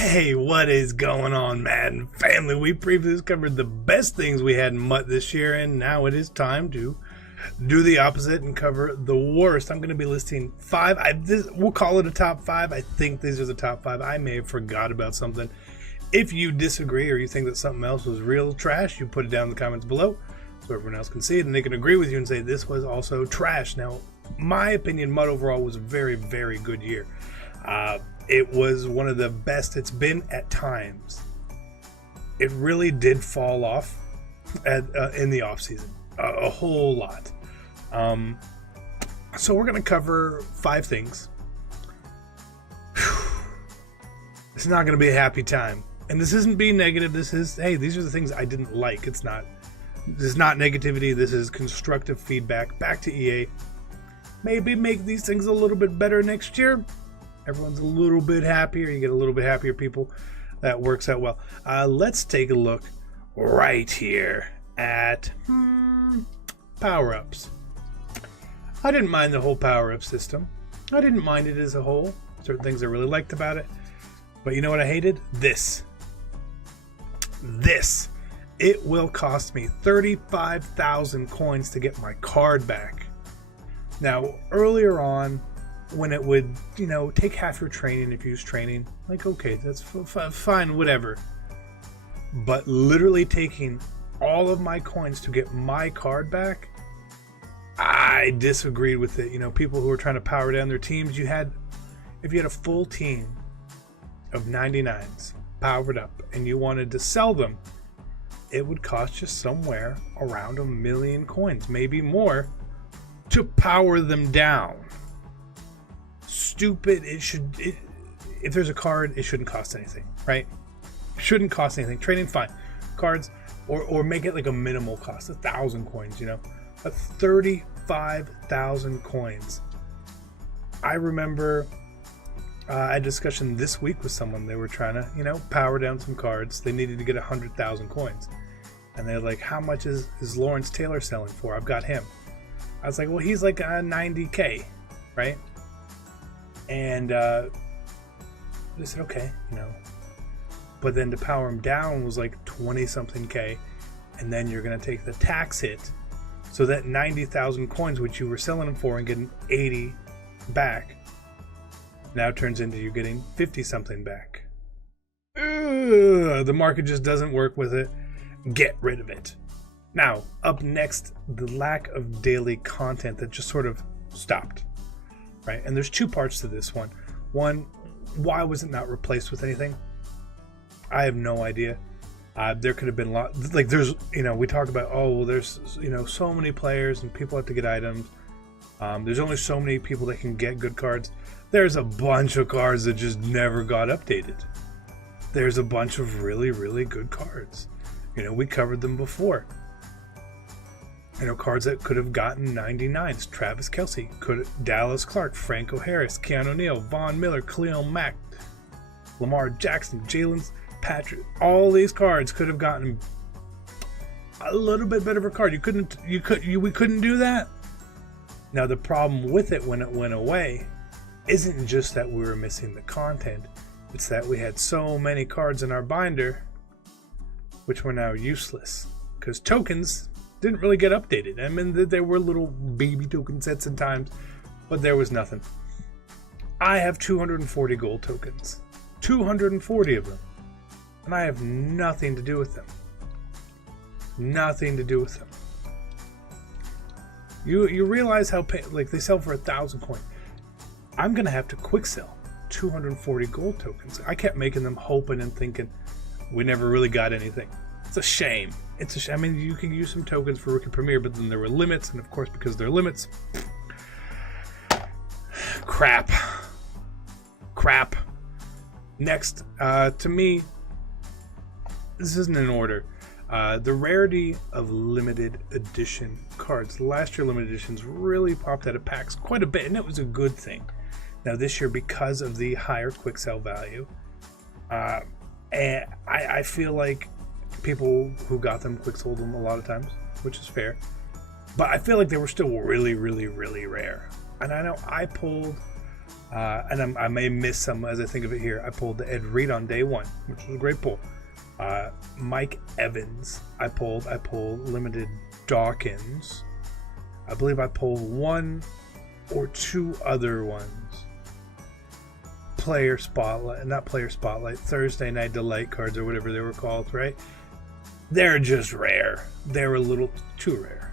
Hey, what is going on, Madden family? We previously covered the best things we had in MUT this year, and now it is time to do the opposite and cover the worst. I'm going to be listing five. We'll call it a top five. I think these are the top five. I may have forgot about something. If you disagree or you think that something else was real trash, you put it down in the comments below so everyone else can see it and they can agree with you and say this was also trash. Now, my opinion, MUT overall was a very, very good year. It was one of the best it's been at times. It really did fall off in the off season, a whole lot. So we're going to cover five things. It's not going to be a happy time, and this isn't being negative. This is, hey, these are the things I didn't like. This is not negativity. This is constructive feedback back to EA. Maybe make these things a little bit better next year. Everyone's a little bit happier. You get a little bit happier people. That works out well. Let's take a look right here at Powerups. I didn't mind the whole Powerup system. I didn't mind it as a whole. Certain things I really liked about it. But you know what I hated? This. It will cost me 35,000 coins to get my card back. Now, earlier on, when it would, take half your training if you use training, like, okay, that's fine, whatever. But literally taking all of my coins to get my card back, I disagreed with it. People who were trying to power down their teams, if you had a full team of 99s powered up and you wanted to sell them, it would cost you somewhere around 1 million coins, maybe more, to power them down. Stupid. If there's a card, it shouldn't cost anything, right? It shouldn't cost anything. Trading, fine. Cards, or make it like a minimal cost, 1,000 coins. A 35,000 coins. I remember I had a discussion this week with someone. They were trying to, power down some cards. They needed to get 100,000 coins, and they're like, "How much is Lawrence Taylor selling for? I've got him." I was like, "Well, he's like 90K, right?" And they said, okay, but then to power him down was like 20-something K, and then you're going to take the tax hit. So that 90,000 coins, which you were selling them for and getting 80 back, now turns into you getting 50-something back. The market just doesn't work with it. Get rid of it. Now, up next, the lack of daily content that just sort of stopped. Right, and there's two parts to this one. One, why was it not replaced with anything? I have no idea. There could have been a lot. Like there's, we talk about, there's, so many players and people have to get items. There's only so many people that can get good cards. There's a bunch of cards that just never got updated. There's a bunch of really, really good cards. We covered them before. Cards that could have gotten 99s. Travis Kelce, Dallas Clark, Franco Harris, Keanu Neal, Von Miller, Khalil Mack, Lamar Jackson, Jalen Patrick. All these cards could have gotten a little bit better of a card. We couldn't do that. Now the problem with it when it went away isn't just that we were missing the content. It's that we had so many cards in our binder, which were now useless because tokens didn't really get updated. I mean, there were little baby token sets at times, but there was nothing. I have 240 gold tokens. 240 of them. And I have nothing to do with them. Nothing to do with them. You realize how, they sell for 1,000 coins. I'm going to have to quick sell 240 gold tokens. I kept making them, hoping and thinking we never really got anything. It's a shame. I mean, you can use some tokens for Rookie Premier, but then there were limits, and of course, because there are limits, crap. Next, to me, this isn't in order. The rarity of limited edition cards. Last year, limited editions really popped out of packs quite a bit, and it was a good thing. Now, this year, because of the higher quick sell value, and I feel like people who got them quick sold them a lot of times, which is fair. But I feel like they were still really, really, really rare. And I know I pulled And I may miss some as I think of it here. I pulled the Ed Reed on day one, which was a great pull. Mike Evans, I pulled limited Dawkins. I believe I pulled one or two other ones. Not player spotlight, Thursday night delight cards or whatever they were called, right? They're just rare. They're a little too rare.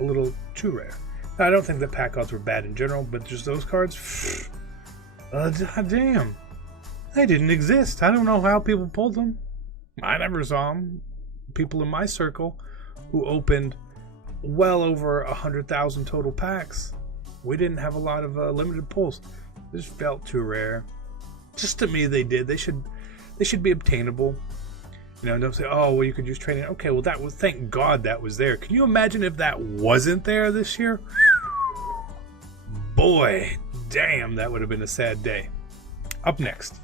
Now, I don't think that pack odds were bad in general, but just those cards, damn, they didn't exist. I don't know how people pulled them. I never saw them. People in my circle who opened well over 100,000 total packs, we didn't have a lot of limited pulls. This felt too rare. Just to me, they did. They should be obtainable. You know, don't say, oh, well, you could use trading. Okay, well, thank God that was there. Can you imagine if that wasn't there this year? Boy, damn, that would have been a sad day. Up next,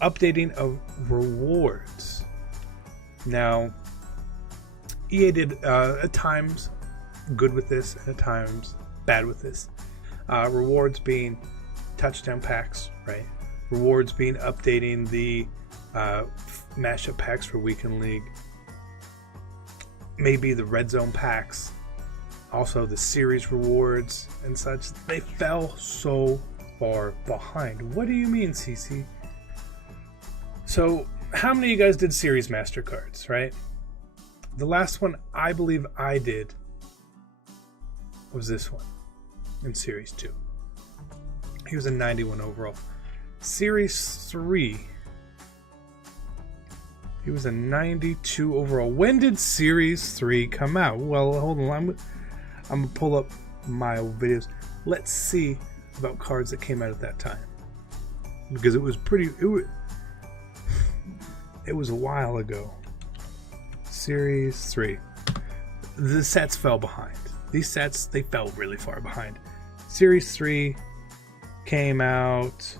updating of rewards. Now, EA did at times good with this and at times bad with this. Rewards being touchdown packs, right? Rewards being updating the mashup packs for Weekend League. Maybe the red zone packs. Also the series rewards and such. They fell so far behind. What do you mean, CC? So, how many of you guys did Series Master cards, right? The last one I believe I did was this one in Series 2. He was a 91 overall. Series 3, he was a 92 overall. When did Series 3 come out? Well, hold on. I'm going to pull up my old videos. Let's see about cards that came out at that time. Because it was it was a while ago. Series 3. The sets fell behind. These sets, they fell really far behind. Series 3 came out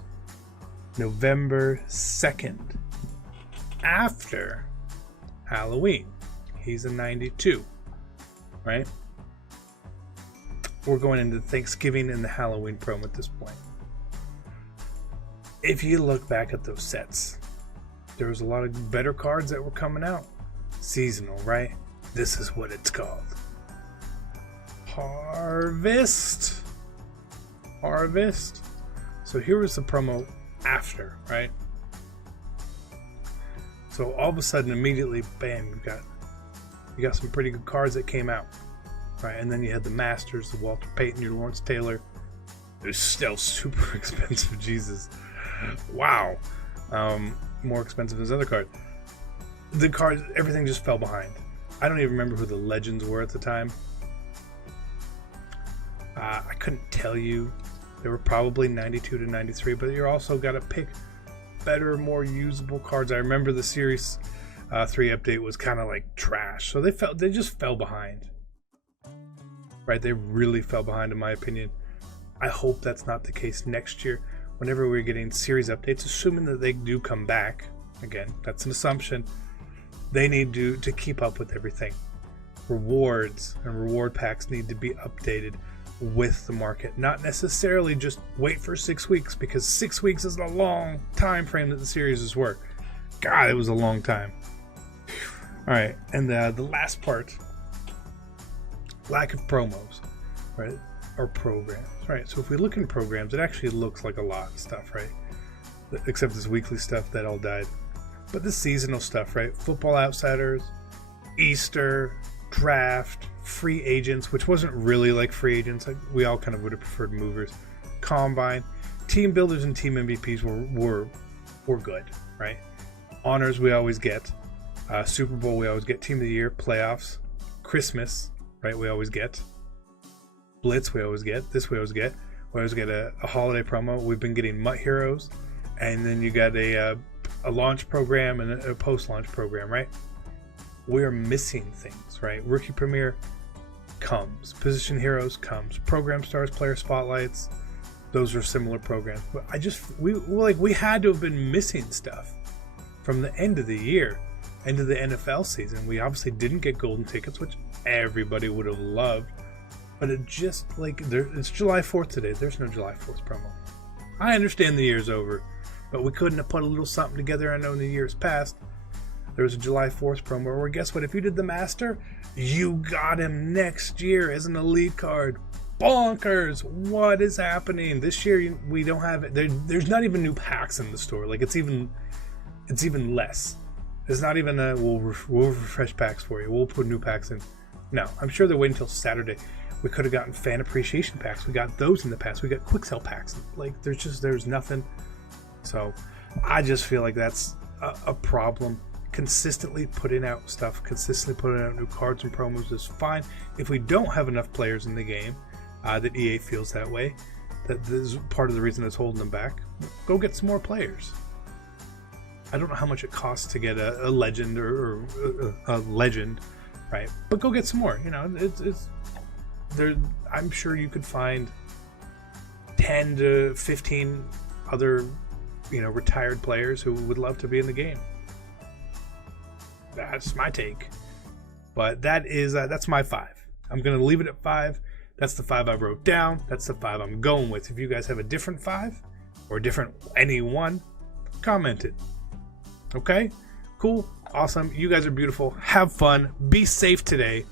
November 2nd. After Halloween. He's a 92. Right? We're going into Thanksgiving and the Halloween promo at this point. If you look back at those sets, there was a lot of better cards that were coming out. Seasonal, right? This is what it's called. Harvest. So here was the promo after, right? So all of a sudden, immediately, bam, you got some pretty good cards that came out, right? And then you had the Masters, the Walter Payton, your Lawrence Taylor. They're still super expensive, Jesus. Wow. More expensive than his other card. The cards, everything just fell behind. I don't even remember who the legends were at the time. I couldn't tell you. They were probably 92 to 93, but you're also got to pick better, more usable cards. I remember the Series 3 update was kind of like trash, so they just fell behind. Right? They really fell behind, in my opinion. I hope that's not the case next year. Whenever we're getting series updates, assuming that they do come back, again, that's an assumption, they need to keep up with everything. Rewards and reward packs need to be updated with the market, not necessarily just wait for 6 weeks, because 6 weeks is a long time frame that the series work. God, it was a long time. All right, and the last part, lack of promos, right, or programs, right? So if we look in programs, it actually looks like a lot of stuff, right? Except this weekly stuff that all died. But the seasonal stuff, right? Football Outsiders, Easter, Draft, Free Agents, which wasn't really like Free Agents. Like, we all kind of would have preferred movers. Combine, Team Builders and Team MVPs were good, right? Honors we always get. Super Bowl we always get. Team of the Year, Playoffs, Christmas, right? We always get. Blitz we always get. This we always get. We always get a holiday promo. We've been getting Mutt Heroes, and then you got a launch program and a post-launch program, right? We are missing things, right? Rookie Premier comes. Position Heroes comes. Program Stars, Player Spotlights, those are similar programs. But we had to have been missing stuff from the end of the year into the NFL season. We obviously didn't get golden tickets, which everybody would have loved. But it just, it's July 4th today. There's no July 4th promo. I understand the year's over, but we couldn't have put a little something together. I know in the years past, there was a July 4th promo where, guess what? If you did the Master, you got him next year as an Elite card. Bonkers! What is happening? This year, we don't have it. There's not even new packs in the store. Like, it's even less. It's not even a, we'll refresh packs for you. We'll put new packs in. No, I'm sure they're waiting until Saturday. We could have gotten fan appreciation packs. We got those in the past. We got quick sell packs. Like, there's nothing. So, I just feel like that's a problem. Consistently putting out stuff, consistently putting out new cards and promos is fine. If we don't have enough players in the game, that EA feels that way, that this is part of the reason it's holding them back, go get some more players. I don't know how much it costs to get a legend or a legend, right? But go get some more. You know, it's there. I'm sure you could find 10 to 15 other, retired players who would love to be in the game. That's my take. But that's my 5. I'm going to leave it at 5. That's the 5 I wrote down. That's the 5 I'm going with. If you guys have a different 5 or different any one, comment it. Okay? Cool. Awesome. You guys are beautiful. Have fun. Be safe today.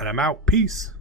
And I'm out. Peace.